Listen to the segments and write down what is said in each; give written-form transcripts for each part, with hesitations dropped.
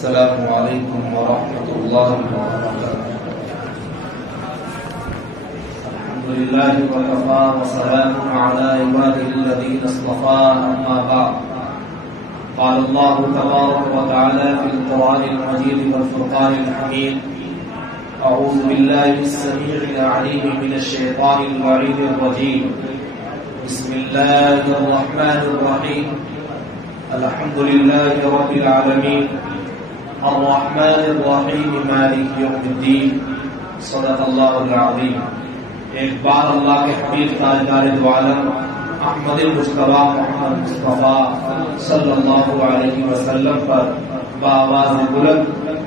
السلام علیکم ورحمۃ اللہ وبرکاتہ۔ الحمد للہ وکفى وسلام علی عباده الذین اصطفى، اما بعد، قال اللہ تبارک وتعالى في القرآن المجید والفرقان الحمید: اعوذ باللہ السمیع العلیم من الشیطان اللعین الرجیم، بسم اللہ الرحمن الرحیم، الحمد للہ رب العالمین، الرحمن الرحیم، مالک یوم الدین، صدق اللہ العظیم۔ ایک بار اللہ کے حبیب تاجدار دو عالم احمد المجتبی محمد مصطفیٰ صلی اللہ علیہ وسلم پر بآواز بلند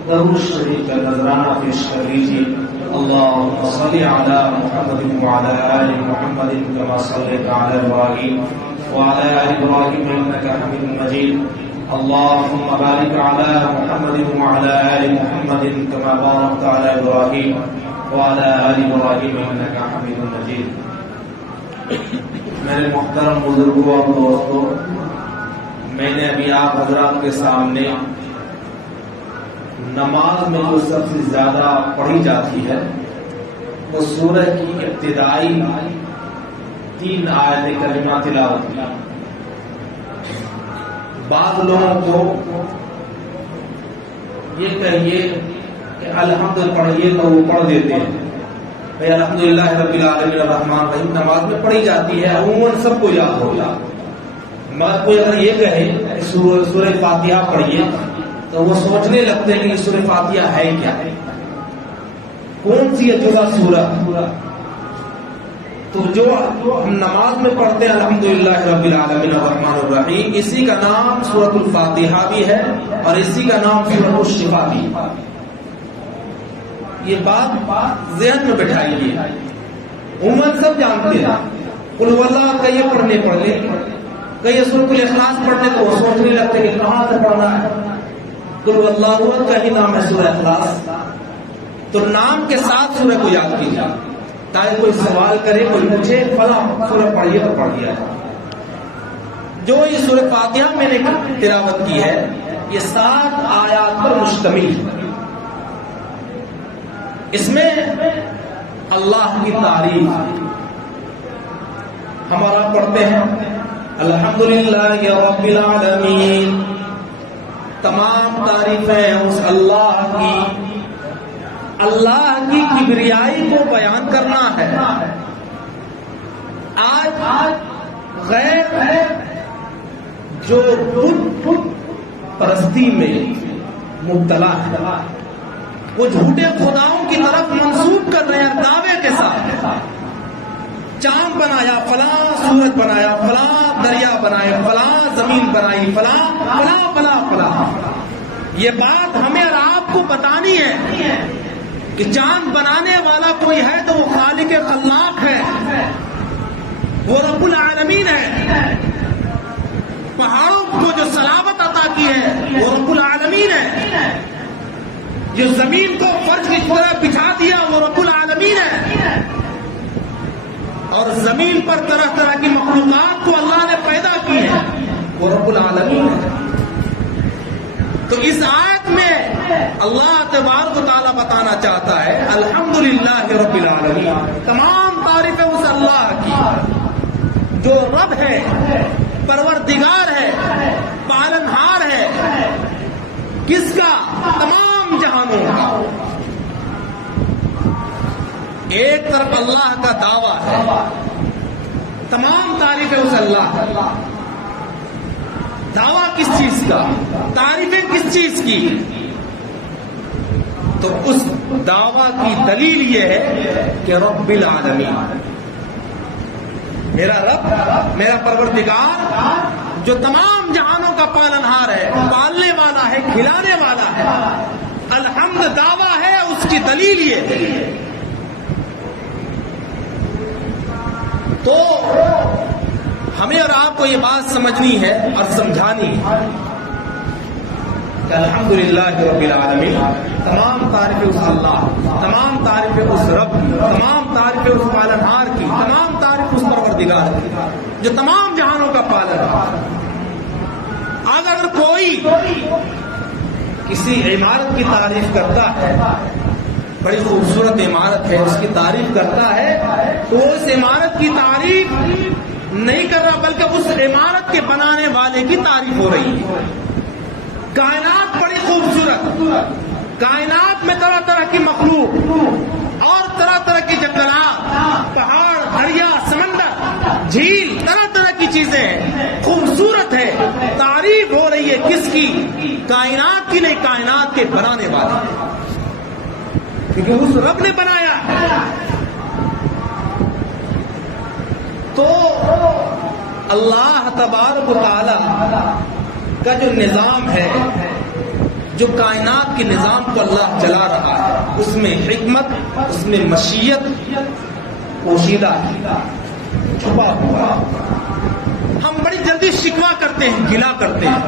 درود شریف کا نذرانہ پیش کر لیجیے۔ اللہم صل علی محمد وعلی آل محمد کما صلیت علی ابراہیم وعلی آل ابراہیم انک حمید مجید۔ اللهم بارك على محمد وعلى آل محمد كما باركت على إبراهيم وعلى آل إبراهيم إنك حميد مجيد۔ میرے محترم بزرگوں اور دوستوں، میں نے ابھی آپ حضرات کے سامنے نماز میں جو سب سے زیادہ پڑھی جاتی ہے وہ سورہ کی ابتدائی 3 آیت کریمہ تلاوت کی۔ بعض لوگوں کو یہ کہیے کہ الحمد پڑھیے تو وہ پڑھ دیتے ہیں، بھائی الحمدللہ رب العالمین الرحمن الرحیم نماز میں پڑھی جاتی ہے، عموماً سب کو یاد ہوگا۔ مگر کوئی اگر یہ کہے کہ سورہ فاتحہ پڑھیے تو وہ سوچنے لگتے ہیں کہ سورہ فاتحہ ہے کیا، کون سی ہے جزء سورہ۔ تو جو ہم نماز میں پڑھتے ہیں الحمدللہ رب العالمین الرحمن الرحیم، اسی کا نام سورۃ الفاتحہ بھی ہے اور اسی کا نام سورۃ الشفاء بھی ہے۔ یہ بات ذہن میں بٹھائیے، عموماً سب جانتے ہیں۔ قل هو اللہ کہیے پڑھنے پڑھ لیں، کہیے سورۃ الاخلاص پڑھنے تو وہ سوچنے لگتے کہ کہاں سے پڑھنا ہے۔ قل هو اللہ کا ہی نام ہے سورہ اخلاص، تو نام کے ساتھ سورہ کو یاد کیجیے تاکہ کوئی سوال کرے، کوئی پوچھے فلاں سورہ پڑھیے تو پڑھ دیا جائے۔ جو یہ سورہ فاتحہ میں نے تلاوت کی ہے یہ 7 آیات پر مشتمل ہے۔ اس میں اللہ کی تعریف ہمارا پڑھتے ہیں الحمدللہ رب العالمین، تمام تعریفیں اس اللہ کی کبریائی کو بیان کرنا ہے۔ آج غیر جو بت پرستی میں مبتلا ہے، وہ جھوٹے خداؤں کی طرف منسوب کر رہے ہیں دعوے کے ساتھ، چاند بنایا، فلاں سورج بنایا، فلاں دریا بنائے، فلاں زمین بنائی، فلاں فلاں فلاں فلاں۔ یہ بات ہمیں اور آپ کو بتانی ہے کہ چاند بنانے والا کوئی ہے تو وہ خالق خلاق ہے، وہ رب العالمین ہے۔ پہاڑوں کو جو صلابت عطا کی ہے وہ رب العالمین ہے، جو زمین کو فرش کی طرح بچھا دیا وہ رب العالمین ہے، اور زمین پر طرح طرح کی مخلوقات کو اللہ نے پیدا کی ہے، وہ رب العالمین ہے۔ تو اس آیت میں اللہ تبارک و تعالیٰ بتانا چاہتا ہے الحمدللہ رب العالمین، تمام تعریفیں اس اللہ کی جو رب ہے، پروردگار ہے، پالنہار ہے، کس کا؟ تمام جہانوں کا۔ ایک طرف اللہ کا دعویٰ ہے، تمام تعریفیں اس اللہ کا۔ دعویٰ کس چیز کا؟ تعریفیں کس چیز کی؟ تو اس دعویٰ کی دلیل یہ ہے کہ رب العالمین، میرا رب، میرا پروردگار جو تمام جہانوں کا پالنہار ہے، پالنے والا ہے، کھلانے والا ہے۔ الحمد دعویٰ ہے، اس کی دلیل یہ ہے۔ تو ہمیں اور آپ کو یہ بات سمجھنی ہے اور سمجھانی ہے کہ الحمدللہ رب العالمین، تمام تعریفیں اس اللہ، تمام تعریفیں اس رب کی، تمام تعریفیں اس پالنہار کی، تمام تعریفیں اس پروردگار کی جو تمام جہانوں کا پالنہار۔ اگر کوئی کسی عمارت کی تعریف کرتا ہے، بڑی خوبصورت عمارت ہے، اس کی تعریف کرتا ہے، تو وہ اس عمارت کی تعریف نہیں کر رہا بلکہ اس عمارت کے بنانے والے کی تعریف ہو رہی ہے۔ کائنات بڑی خوبصورت، کائنات میں طرح طرح کی مخلوق اور طرح طرح کی جنگلات، پہاڑ، دریا، سمندر، جھیل، طرح طرح کی چیزیں ہیں، خوبصورت ہے، تعریف ہو رہی ہے کس کی؟ کائنات کی نہیں، کائنات کے بنانے والے، کیونکہ اس رب نے بنایا ہے۔ تو اللہ تبارک و تعالی کا جو نظام ہے، جو کائنات کے نظام کو اللہ چلا رہا ہے، اس میں حکمت، اس میں مشیت پوشیدہ ہے، چھپا ہوا۔ ہم بڑی جلدی شکوہ کرتے ہیں، گلا کرتے ہیں،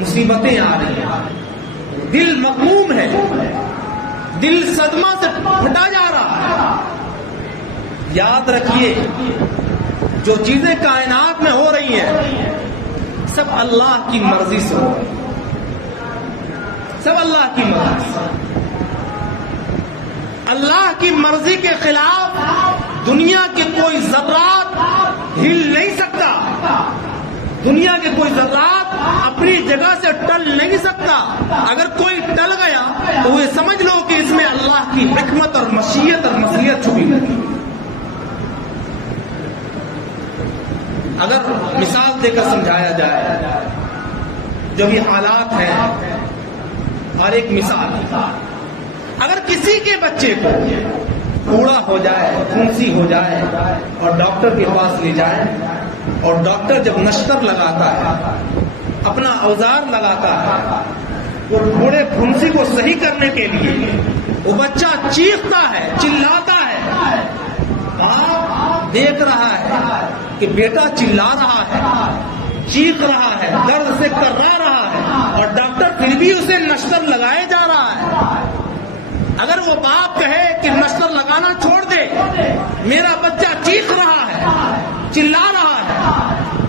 مصیبتیں آ رہی ہیں، دل مغموم ہے، دل صدمہ سے پھٹا جا رہا ہے۔ یاد رکھیے جو چیزیں کائنات میں ہو رہی ہیں سب اللہ کی مرضی سے ہو رہی ہیں، سب اللہ کی مرضی سے۔ اللہ کی مرضی کے خلاف دنیا کے کوئی ذرات ہل نہیں سکتا، دنیا کے کوئی ذرات اپنی جگہ سے ٹل نہیں سکتا۔ اگر کوئی ٹل گیا تو وہ سمجھ لو کہ اس میں اللہ کی حکمت اور مشیت اور مصلحت چھپی ہے۔ اگر مثال دے کر سمجھایا جائے جو یہ حالات ہیں، اور ایک مثال، اگر کسی کے بچے کو کوڑا ہو جائے، پھنسی ہو جائے اور ڈاکٹر کے پاس لے جائے، اور ڈاکٹر جب نشتر لگاتا ہے، اپنا اوزار لگاتا ہے، وہ پھوڑے پھنسی کو صحیح کرنے کے لیے وہ بچہ چیختا ہے، چلاتا ہے، باپ دیکھ رہا ہے کہ بیٹا چلا رہا ہے، چیخ رہا ہے، درد سے کرا رہا ہے، اور ڈاکٹر پھر بھی اسے نشتر لگائے جا رہا ہے۔ اگر وہ باپ کہے کہ نشتر لگانا چھوڑ دے، میرا بچہ چیخ رہا ہے، چلا رہا ہے،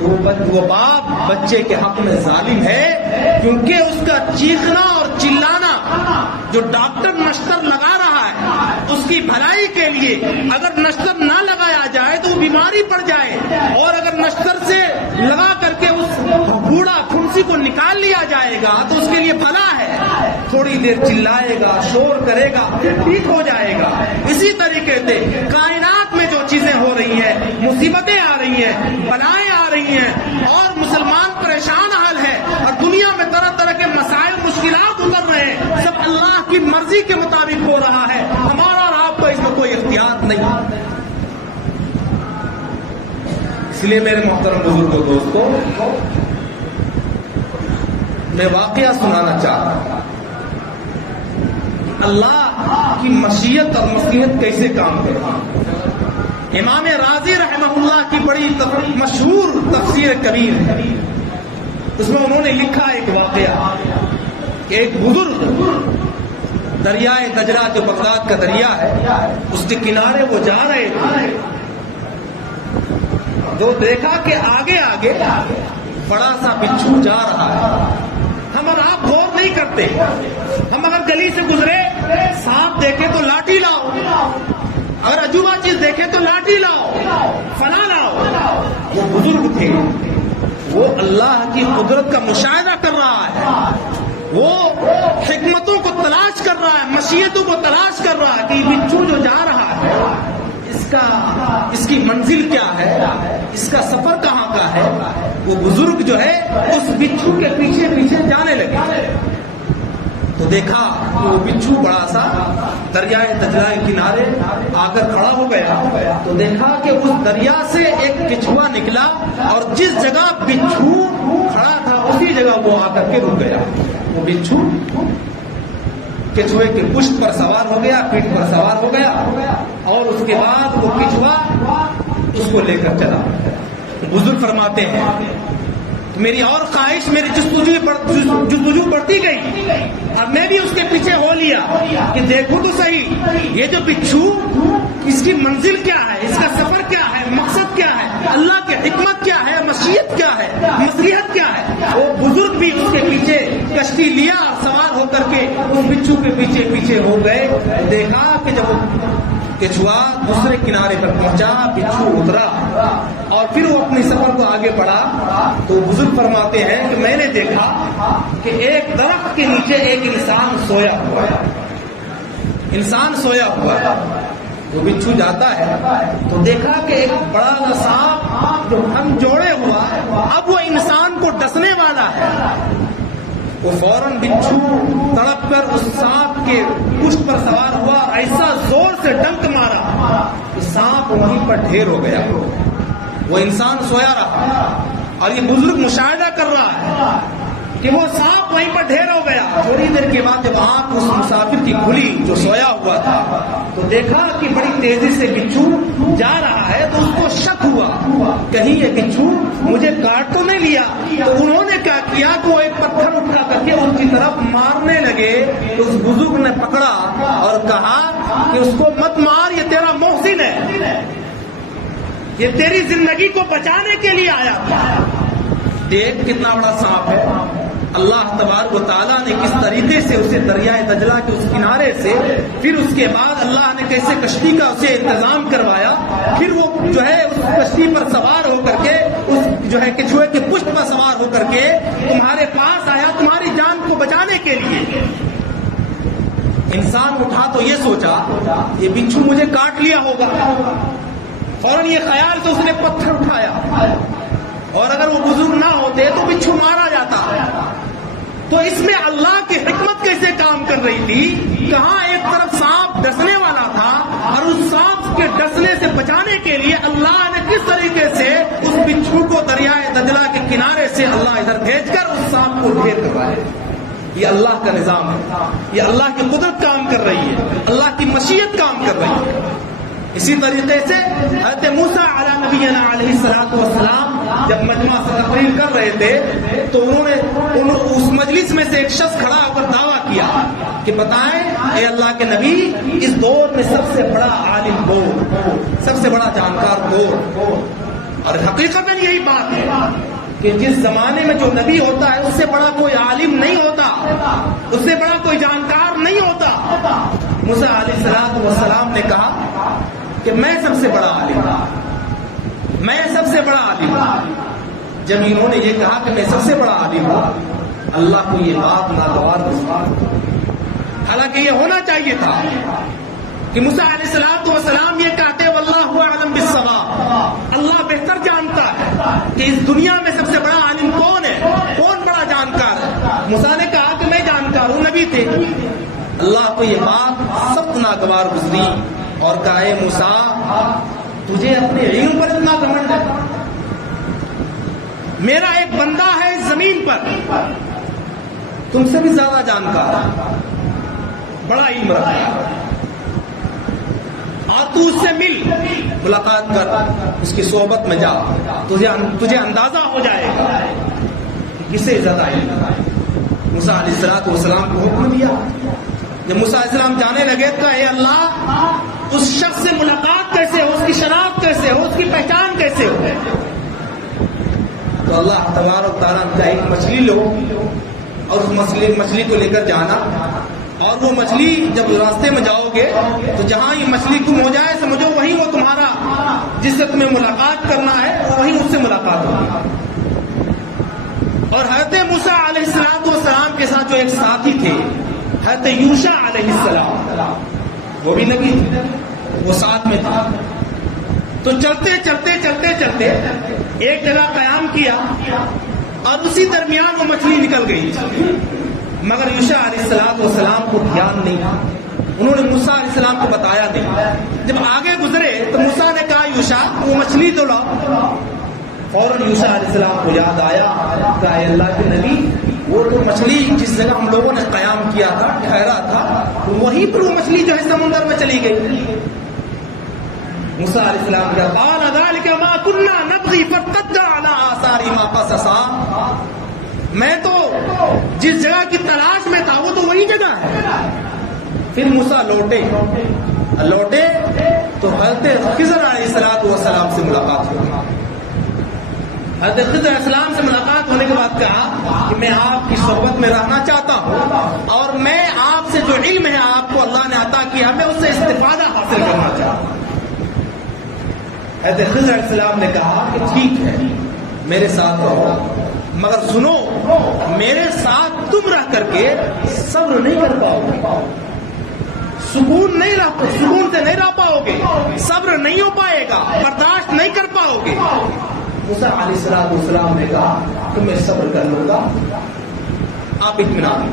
وہ باپ بچے کے حق میں ظالم ہے، کیونکہ اس کا چیخنا اور چلانا جو ڈاکٹر نشتر لگا رہا ہے اس کی بھلائی کے لیے، اگر نشتر نہ لگایا جائے تو وہ بیماری پڑ جائے، اور اگر نشتر سے لگا کر کے اس بوڑھا پھنسی کو نکال لیا جائے گا تو اس کے لیے بھلا ہے، تھوڑی دیر چلائے گا، شور کرے گا، پھر ٹھیک ہو جائے گا۔ اسی طریقے سے کائنات میں جو چیزیں ہو رہی ہیں، مصیبتیں آ رہی ہیں، بلائیں آ رہی ہیں، اور مسلمان پریشان حال ہے، اور دنیا میں طرح طرح کے مسائل، مشکلات ابھر رہے ہیں، سب اللہ کی مرضی کے مطابق ہو رہا ہے، ہمارا اور آپ کا اس میں کوئی اختیار نہیں۔ اس لیے میرے محترم بزرگوں، دوستوں، میں واقعہ سنانا چاہتا ہوں، اللہ کی مشیت اور مصلحت کیسے کام کرتی۔ امام رازی رحمہ اللہ کی بڑی مشہور تفسیر کبیر ہے، اس میں انہوں نے لکھا ایک واقعہ کہ ایک بزرگ دریائے دجلہ جو بغداد کا دریا ہے، اس کے کنارے وہ جا رہے تھے، جو دیکھا کہ آگے آگے بڑا سا بچھو جا رہا ہے۔ ہم اور آپ غور نہیں کرتے، ہم اگر گلی سے گزرے، سانپ دیکھے تو لاٹھی لاؤ، اگر عجوبہ چیز دیکھے تو لاٹھی لاؤ، فنا لاؤ۔ وہ بزرگ تھے، وہ اللہ کی قدرت کا مشاہدہ کر رہا ہے، وہ حکمتوں کو تلاش کر رہا ہے، مشیتوں کو تلاش کر رہا ہے کہ یہ بچھو جو جا رہا ہے اس کی منزل کیا ہے، اس کا سفر کہاں کا ہے۔ وہ بزرگ جو ہے اس بچھو کے پیچھے پیچھے جانے لگے، تو دیکھا کہ وہ بچھو بڑا سا دریائے دجلہ کے کنارے آ کر کھڑا ہو گیا، تو دیکھا کہ اس دریا سے ایک کچھوا نکلا، اور جس جگہ بچھو کھڑا تھا اسی جگہ وہ آ کر کے رک گیا۔ وہ بچھو کچھوے کے پشت پر سوار ہو گیا، پیٹھ پر سوار ہو گیا، اور اس کے بعد وہ کچھوا اس کو لے کر چلا۔ بزرگ فرماتے ہیں میری اور خواہش، میری جستجو بڑھتی گئی، اور میں بھی اس کے پیچھے ہو لیا کہ دیکھو تو صحیح یہ جو بچھو، اس کی منزل کیا ہے، اس کا سفر کیا ہے، مقصد کیا ہے، اللہ کی حکمت کیا ہے، مشیت کیا ہے، مصلحت کیا ہے۔ وہ بزرگ بھی اس کے پیچھے کشتی لیا اور سوار ہو کر کے اس بچھو کے پیچھے پیچھے ہو گئے. دیکھا کہ جب کچھوا دوسرے کنارے پر پہنچا, بچھو اترا اور پھر وہ اپنی سفر کو آگے بڑھا, تو بزرگ فرماتے ہیں کہ میں نے دیکھا کہ ایک درخت کے نیچے ایک انسان سویا ہوا ہے. انسان سویا ہوا ہے. تو بچھو جاتا ہے تو دیکھا کہ ایک بڑا سا سانپ جو ہم جوڑے ہوا, اب وہ انسان کو ڈسنے والا ہے. وہ فوراً بچھو تڑپ کر اس سانپ کے پشت پر سوار ہوا, ایسا زور سے ڈنک مارا کہ سانپ وہیں پر ڈھیر ہو گیا. وہ انسان سویا رہا اور یہ بزرگ مشاہدہ کر رہا ہے کہ وہ سانپ وہیں پر ڈھیر ہو گیا. تھوڑی دیر کے بعد جب آنکھ اس مسافر کی کھلی جو سویا ہوا تھا تو دیکھا کہ بڑی تیزی سے بچھو جا رہا ہے, تو اس کو شک ہوا کہیں یہ بچھو مجھے کاٹ تو نہیں لیا. تو انہوں نے کیا کیا کہ وہ ایک پتھر اٹھا کر کے ان کی طرف مارنے لگے. تو اس بزرگ نے پکڑا اور کہا کہ اس کو مت مار, یہ تیرا محسن ہے, یہ تیری زندگی کو بچانے کے لیے آیا تھا. دیکھ کتنا بڑا سانپ ہے. اللہ تبارک و تعالیٰ نے کس طریقے سے اسے دریائے دجلہ کے اس کنارے سے, پھر اس کے بعد اللہ نے کیسے کشتی کا اسے انتظام کروایا, پھر وہ جو ہے اس کشتی پر سوار ہو کر کے اس جو ہے کچھوے کے پشت پر سوار ہو کر کے تمہارے پاس آیا تمہاری جان کو بچانے کے لیے. انسان اٹھا تو یہ سوچا یہ بچھو مجھے کاٹ لیا ہوگا. فوراً یہ خیال تو اس نے پتھر اٹھایا, اور اگر وہ بزرگ نہ ہوتے تو بچھو مارا جاتا. تو اس میں اللہ کی حکمت کیسے کام کر رہی تھی. کہاں ایک طرف سانپ ڈسنے والا تھا اور اس سانپ کے ڈسنے سے بچانے کے لیے اللہ نے کس طریقے سے اس بچھو کو دریائے دجلہ کے کنارے سے اللہ ادھر بھیج کر اس سانپ کو ڈھیر کروایا. یہ اللہ کا نظام ہے, یہ اللہ کی قدرت کام کر رہی ہے, اللہ کی مشیت کام کر رہی ہے. اسی طریقے سے حضرت موسیٰ علیہ نبینا علیہ الصلوۃ والسلام جب مجمع سے تقریر کر رہے تھے تو انہوں نے اس مجلس میں سے ایک شخص کھڑا ہو کر دعویٰ کیا کہ بتائیں اے اللہ کے نبی, اس دور میں سب سے بڑا عالم کون, سب سے بڑا جانکار کون. اور حقیقت یہی بات ہے کہ جس زمانے میں جو نبی ہوتا ہے اس سے بڑا کوئی عالم نہیں ہوتا, اس سے بڑا کوئی جانکار نہیں ہوتا. موسیٰ علیہ الصلوۃ والسلام نے کہا کہ میں سب سے بڑا عالم ہوں, میں سب سے بڑا عالم ہوں. جب انہوں نے یہ کہا کہ میں سب سے بڑا عالم ہوں, اللہ کو یہ بات ناگوار گزری. حالانکہ یہ ہونا چاہیے تھا کہ موسیٰ علیہ الصلوۃ والسلام یہ کہتے واللہ اعلم بالصواب, اللہ بہتر جانتا ہے کہ اس دنیا میں سب سے بڑا عالم کون ہے, کون بڑا جانکار ہے. موسیٰ نے کہا کہ میں جانکار ہوں, نبی تھے. اللہ کو یہ بات سخت ناگوار گزری اور کہا اے موسیٰ تجھے اپنے علم پر اتنا گھمنڈ ہے. میرا ایک بندہ ہے زمین پر تم سے بھی زیادہ جانکار ہے, بڑا علم رکھتا ہے, اور تو اس سے مل, ملاقات کر, اس کی صحبت میں جا, تجھے اندازہ ہو جائے گا کسے زیادہ علم ہے. موسیٰ علیہ الصلوۃ والسلام کو حکم دیا. جب موسیٰ علیہ السلام جانے لگے تو اے اللہ اس شخص سے ملاقات کیسے ہو, اس کی شناخت کیسے ہو, اس کی پہچان کیسے ہو. تو اللہ تبارک و تعالیٰ کا ایک مچھلی لو اور اس مچھلی کو لے کر جانا, اور وہ مچھلی جب راستے میں جاؤ گے تو جہاں یہ مچھلی گم ہو جائے سمجھو وہی وہ تمہارا جس سے تمہیں ملاقات کرنا ہے وہی اس سے ملاقات ہوگی. اور حضرت موسیٰ علیہ السلام کے ساتھ جو ایک ساتھی تھے حضرت یوشع علیہ السلام, وہ بھی نبی تھے, وہ ساتھ میں تھا. تو چلتے چلتے چلتے چلتے ایک جگہ قیام کیا اور اسی درمیان وہ مچھلی نکل گئی, مگر یوشع علیہ السلام کو دھیان نہیں تھا. انہوں نے موسیٰ علیہ السلام کو بتایا نہیں. جب آگے گزرے تو موسیٰ نے کہا یوشع وہ مچھلی تو لاؤ. فوراً یوشع علیہ السلام کو یاد آیا کہ اے اللہ کے نبی وہ تو مچھلی جس جگہ ہم لوگوں نے قیام کیا تھا, ٹھہرا تھا, وہیں پر وہ مچھلی جو ہے سمندر میں چلی گئی. موسیٰ علیہ السلام کا قال ذلك ما كنا نبغي فارتد على آثار ما قصصا, میں تو جس جگہ کی تلاش میں تھا وہ تو وہی جگہ ہے. پھر موسیٰ لوٹے تو حضرت خضر علیہ السلام سے ملاقات ہوئی. حضرت خضر علیہ السلام سے ملاقات ہونے کے بعد کہا کہ میں آپ کی صحبت میں رہنا چاہتا ہوں اور میں آپ سے جو علم ہے آپ کو اللہ نے عطا کیا میں اس سے استفادہ حاصل کرنا چاہتا ہوں. حضرت خضر علیہ السلام نے کہا کہ ٹھیک ہے میرے ساتھ رہو، مگر سنو میرے ساتھ تم رہ کر کے صبر نہیں کر پاؤ گے، سکون سے نہیں رہ پاؤ گے، صبر نہیں ہو پائے گا، برداشت نہیں کر پاؤ گے. موسیٰ علیہ السلام نے کہا کہ میں صبر کر لوں گا، آپ اطمینان.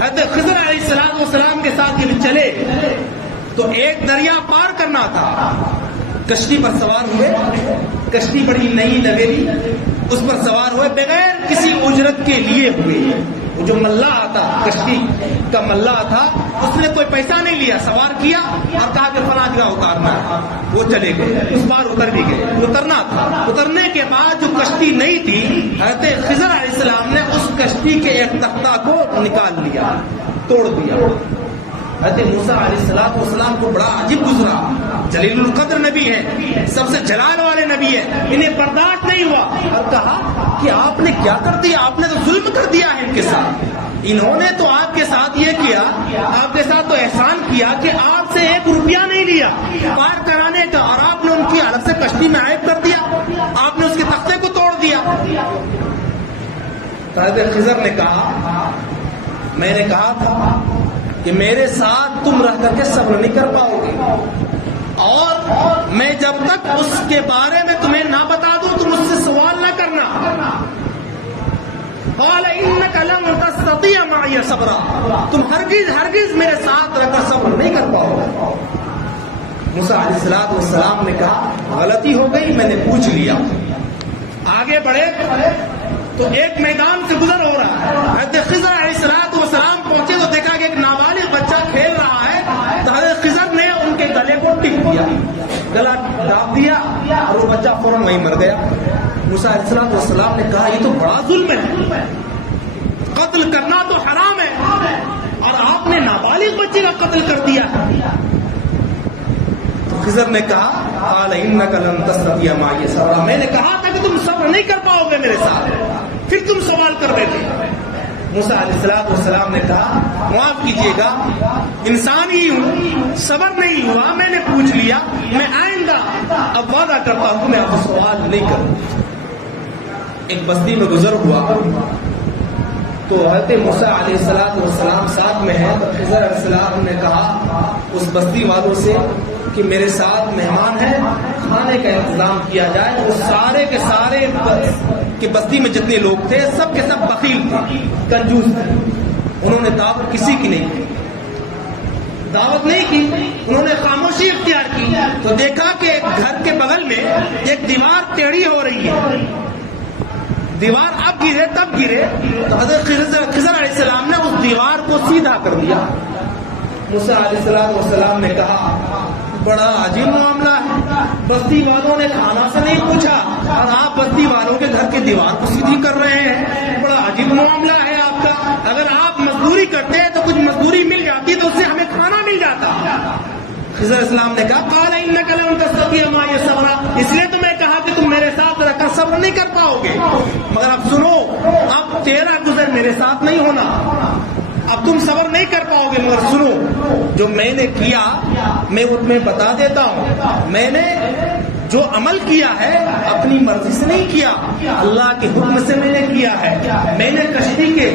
حضرت خضر علیہ السلام کے ساتھ جب چلے تو ایک دریا پار کرنا تھا، کشتی پر سوار ہوئے، کشتی بڑی نئی نویلی، اس پر سوار ہوئے بغیر کسی اجرت کے لیے ہوئے. وہ جو ملاح تھا، کشتی کا ملاح تھا، اس نے کوئی پیسہ نہیں لیا، سوار کیا اور کہا کہ فلاں جگہ اتارنا ہے. وہ چلے گئے، اس بار اتر بھی گئے. اترنا تھا، اترنے کے بعد جو کشتی نہیں تھی حضرت خضر علیہ السلام نے اس کشتی کے ایک تختہ کو نکال لیا، توڑ دیا. حضرت موسیٰ علیہ السلام کو بڑا عجیب گزرا، جلیل القدر نبی ہے، سب سے جلال والے نبی ہے، انہیں برداشت نہیں ہوا اور کہا کہ آپ نے کیا کر دیا، آپ نے تو ظلم کر دیا ہے ان کے ساتھ. انہوں نے تو آپ کے ساتھ یہ کیا، آپ کے ساتھ تو احسان کیا کہ آپ سے 1 روپیہ نہیں لیا پار کرانے کا، اور آپ نے ان کی الگ سے کشتی میں عائد کر دیا، آپ نے اس کے تختے کو توڑ دیا. حضرت خضر نے کہا میں نے کہا تھا کہ میرے ساتھ تم رہ کر کے صبر نہیں کر پاؤ گے، اور میں جب تک اس کے بارے میں تمہیں نہ بتا دوں تم مجھ سے سوال نہ کرنا. قال انک لن تستطیع معی صبرا، تم ہرگز میرے ساتھ رہ کر صبر نہیں کر پاؤ گے. موسیٰ علیہ السلام نے کہا غلطی ہو گئی، میں نے پوچھ لیا. آگے بڑھے تو ایک میدان سے گزر ہو رہا ہے. حضرت خضر علیہ السلام پہنچے تو دیکھا کہ ایک نابالغ بچہ کھیل رہا ہے. تو حضرت خضر نے ان کے گلے کو ٹک دیا، گلا داب دیا اور وہ بچہ فوراً وہیں مر گیا. موسیٰ علیہ السلام نے کہا یہ تو بڑا ظلم ہے، قتل کرنا تو حرام ہے اور آپ نے نابالغ بچے کا قتل کر دیا. تو خضر نے کہا قال انک لن تستطیع معی صبرا، میں نے کہا تھا کہ تم صبر نہیں کر پاؤ گے میرے ساتھ، پھر تم سوال کر رہے تھے. موسیٰ علیہ السلام نے کہا معاف کیجیے گا، انسان ہی ہوں، صبر نہیں ہوا، میں نے پوچھ لیا، میں آئندہ اب وعدہ کرتا ہوں میں آپ سے سوال نہیں کروں. ایک بستی میں گزر ہوا تو حضرت موسیٰ علیہ السلام ساتھ میں ہیں. تو خضر علیہ السلام نے کہا اس بستی والوں سے کہ میرے ساتھ مہمان ہیں، کھانے کا انتظام کیا جائے. وہ سارے کے سارے کہ بستی میں جتنے لوگ تھے سب کے سب بخیل تھے، کنجوس تھے. انہوں نے دعوت کسی کی نہیں کی، دعوت نہیں کی، انہوں نے خاموشی اختیار کی. تو دیکھا کہ گھر کے بغل میں ایک دیوار ٹیڑھی ہو رہی ہے، دیوار اب گرے تب گرے. تو حضرت خضر علیہ السلام نے اس دیوار کو سیدھا کر دیا. موسیٰ علیہ السلام نے کہا بڑا عجیب معاملہ ہے، بستی والوں نے کھانا سے نہیں پوچھا اور آپ بستی والوں کے گھر کی دیوار کو سیدھی کر رہے ہیں، بڑا عجیب معاملہ ہے آپ کا. اگر آپ مزدوری کرتے تو کچھ مزدوری مل جاتی تو اس سے ہمیں کھانا مل جاتا. خضر السلام نے کہا قال انک لن تستطیع معی صبرا، اس لیے تو میں کہا کہ تم میرے ساتھ رہ کر صبر نہیں کر پاؤ گے. مگر اب سنو، اب تیرا گزر میرے ساتھ نہیں ہونا، اب تم صبر نہیں کر پاؤ گے. مگر سنو، جو میں نے کیا میں وہ تمہیں بتا دیتا ہوں. میں نے جو عمل کیا ہے اپنی مرضی سے نہیں کیا، اللہ کے حکم سے میں نے کیا ہے. میں نے کشتی کے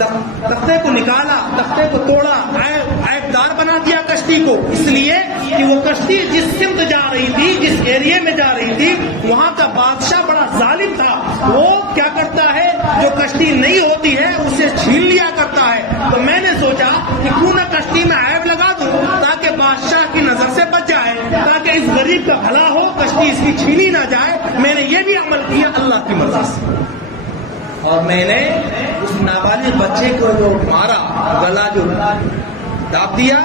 تختے کو نکالا، تختے کو توڑا، عیب دار بنا دیا کشتی کو، اس لیے کہ وہ کشتی جس سمت جا رہی تھی، جس ایریے میں جا رہی تھی، وہاں کا بادشاہ بڑا ظالم تھا. وہ کیا کرتا ہے، جو کشتی نہیں ہوتی ہے اسے چھین لیا کرتا ہے. تو میں نے سوچا کہ کیوں نہ کشتی میں عیب لگا دوں تاکہ بادشاہ کی نظر سے بچ جائے، تاکہ اس غریب کا بھلا ہو، کشتی اس کی چھینی نہ جائے. میں نے یہ بھی عمل کیا اللہ کی مرضی سے. اور میں نے اس نابالغ بچے کو جو مارا، گلا جو داب دیا،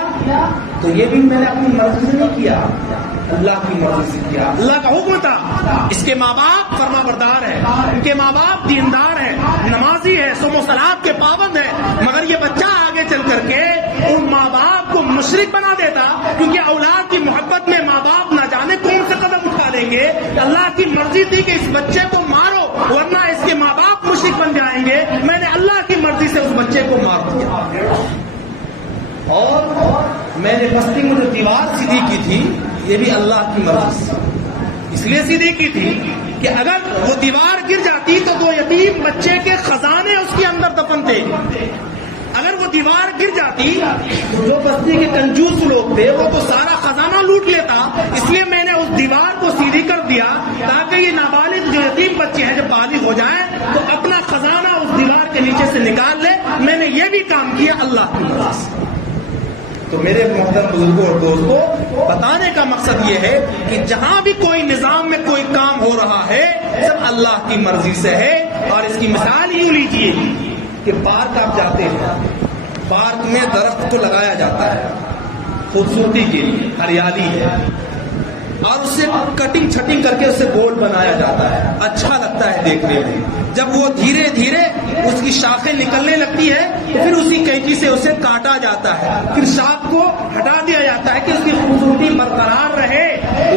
تو یہ بھی میں نے اپنی مرضی سے نہیں کیا، اللہ کی مرضی سے کیا. اللہ کا حکم تھا. اس کے ماں باپ فرما بردار ہیں، ان کے ماں باپ دیندار ہیں، نمازی ہے، صوم و صلات کے پابند ہے. مگر یہ بچہ آگے چل کر کے ان ماں باپ کو مشرک بنا دیتا، کیونکہ اولاد کی محبت میں ماں باپ نہ جانے کون سے قدم اٹھا لیں گے. اللہ کی مرضی مرضی تھی کہ اس بچے کو مارو ورنہ اس کے ماں باپ مشرک بن جائیں گے، میں نے اللہ کی مرضی سے اس بچے کو مار دیا۔ اور میں نے بستی میں جو دیوار سیدھی کی تھی یہ بھی اللہ کی مرضی سے اس لیے سیدھی کی تھی کہ اگر وہ دیوار گر جاتی تو دو یتیم بچے کے خزانے اس کے اندر دفن تھے، اگر وہ دیوار گر جاتی تو جو بستی کے کنجوس لوگ تھے وہ تو سارا خزانہ لوٹ لیتا، اس لیے میں نے اس دیوار کو سیدھی کر دیا تاکہ یہ نابالغ جو یتیم بچے ہیں جب بالغ ہو جائیں تو اپنا خزانہ اس دیوار کے نیچے سے نکال لے۔ میں نے یہ بھی کام کیا اللہ کی مرضی سے۔ تو میرے محترم بزرگوں اور دوستوں، بتانے کا مقصد یہ ہے کہ جہاں بھی کوئی نظام میں کوئی کام ہو رہا ہے سب اللہ کی مرضی سے ہے۔ اور اس کی مثال یوں لیجیے کہ پارک آپ جاتے ہیں، پارک میں درخت تو لگایا جاتا ہے خوبصورتی کے لیے، ہریالی ہے، اور اس سے کٹنگ چھٹنگ کر کے اس سے گول بنایا جاتا ہے، اچھا لگتا ہے دیکھنے میں۔ جب وہ دھیرے دھیرے اس کی شاخیں نکلنے لگتی ہے تو پھر اسی کینچی سے اسے کاٹا جاتا ہے، پھر شاخ کو ہٹا دیا جاتا ہے کہ اس کی خوبصورتی برقرار رہے۔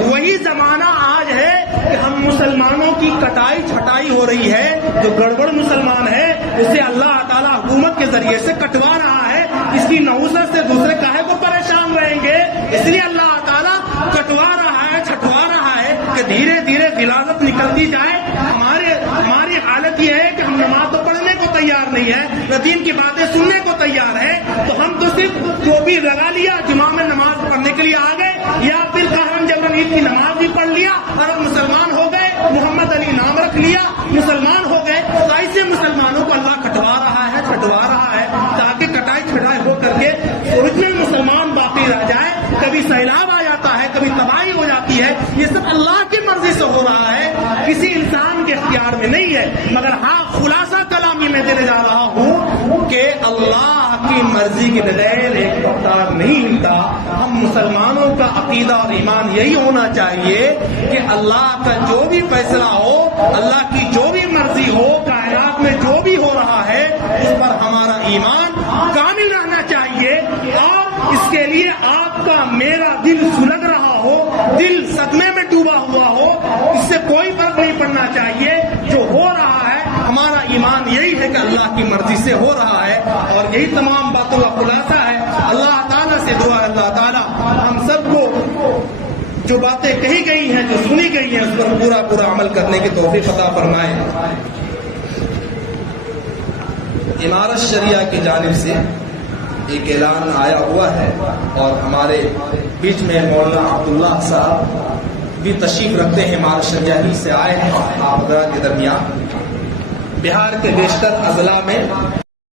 وہی زمانہ آج ہے کہ ہم مسلمانوں کی کٹائی چھٹائی ہو رہی ہے، جو گڑبڑ مسلمان ہے اسے اللہ تعالیٰ حکومت کے ذریعے سے کٹوا رہا ہے۔ اس کی نحوست سے دوسرے کاہے کو پریشان رہیں گے، اس لیے اللہ تعالیٰ کٹوا رہا ہے، چھٹوا رہا ہے کہ دھیرے دھیرے غلاظت نکلتی جائے۔ ہماری حالت یہ ہے کہ ہم نماز تو پڑھنے کو تیار نہیں ہے، نہ دین کی باتیں سننے کو تیار ہے، تو ہم تو صرف ٹوپی لگا لیا، جمعہ میں نماز پڑھنے کے لیے آ گئے، یا پھر قہرن جبرن عید کی نماز بھی پڑھ لیا اور ہم مسلمان ہو گئے، محمد علی نام رکھ لیا، مسلمان ہو گئے۔ تو ایسے مسلمانوں کو اللہ کٹوا رہا ہے تاکہ کٹائی چھٹائی ہو کر کے اوریجنل مسلمان باقی رہ جائے۔ کبھی سیلاب آ جاتا ہے، کبھی تباہی ہو جاتی ہے، یہ سب اللہ کی مرضی سے ہو رہا ہے، کسی انسان کے اختیار میں نہیں ہے۔ مگر ہاں، خلاصہ کلام یہ میں دینے جا رہا ہوں کہ اللہ کی مرضی کے بغیر ایک رفتار نہیں ملتا۔ ہم مسلمانوں کا عقیدہ اور ایمان یہی ہونا چاہیے کہ اللہ کا جو بھی فیصلہ ہو، اللہ کی جو بھی مرضی ہو، کائنات میں جو بھی ہو رہا ہے اس پر ہمارا ایمان کامل رہنا چاہیے۔ اور اس کے لیے آپ کا میرا دل سلگ رہا ہو، دل صدمے میں ڈوبا ہوا ہو، اس سے کوئی فرق نہیں پڑنا چاہیے۔ جو ہو رہا ہے ہمارا ایمان یہی ہے کہ اللہ کی مرضی سے ہو رہا ہے، اور یہی تمام باتوں کا خلاصہ ہے۔ اللہ تعالیٰ سے دعا ہے اللہ تعالیٰ ہم سب کو جو باتیں کہی گئی ہیں، جو سنی گئی ہیں، اس پر پورا عمل کرنے کی توفیق عطا فرمائے۔ امارت شریعہ کی جانب سے ایک اعلان آیا ہوا ہے، اور ہمارے بیچ میں مولانا عبداللہ صاحب بھی تشریف رکھتے ہیں، امارت شریعہ ہی سے آئے ہیں آپ حضرات کے درمیان۔ بہار کے بیشتر اضلاع میں